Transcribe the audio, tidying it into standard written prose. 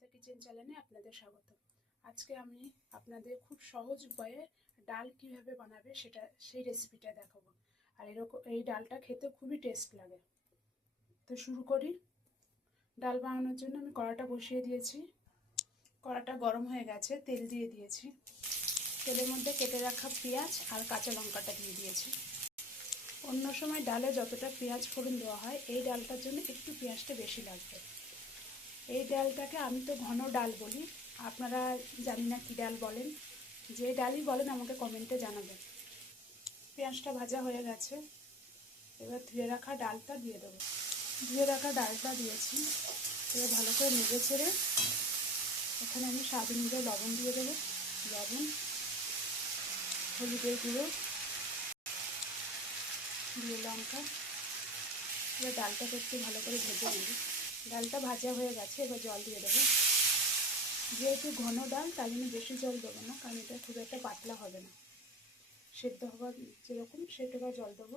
Susmita kitchen চ্যানেলে আপনাদের স্বাগত। আজকে আমি আপনাদের খুব সহজ উপায়ে ডাল কিভাবে বানাবে সেই রেসিপিটা দেখাবো। আর এই ডালটা খেতে খুবই টেস্ট লাগে। তো শুরু করি। ডাল বানানোর জন্য আমি কড়াটা বসিয়ে দিয়েছি। কড়াটা গরম হয়ে গেছে, তেল দিয়ে দিয়েছি। তেলের মধ্যে কেটে রাখা পেঁয়াজ আর কাঁচা লঙ্কাটা দিয়ে দিয়েছি। অন্য সময় ডালে যতটা পেঁয়াজ ফোড়ন দেওয়া হয়, এই ডালটার জন্য একটু পেঁয়াজটা বেশি লাগবে। এই ডালটাকে আমি তো ঘন ডাল বলি, আপনারা জানি না কী ডাল বলেন। যে ডালই বলেন আমাকে কমেন্টে জানাবেন। পেঁয়াজটা ভাজা হয়ে গেছে, এবার ধুয়ে রাখা ডালটা দিয়ে দেবো। ধুয়ে রাখা ডালটা দিয়েছি। এবার ভালো করে নেড়ে ছেড়ে এখানে আমি স্বাদ অনুযায়ী লবণ দিয়ে দেবো। লবণ, হলুদের গুঁড়ো দিয়ে লঙ্কা। এবার ডালটাকে একটু ভালো করে ভেজে নেব। ডালটা ভাজা হয়ে গেছে, এবার জল দিয়ে দেবো। যেহেতু ঘন ডাল তাই জন্য বেশি জল দেবো না, কারণ এটা খুব একটা পাতলা হবে না। সেদ্ধ হওয়ার যেরকম সেটা জল দেবো।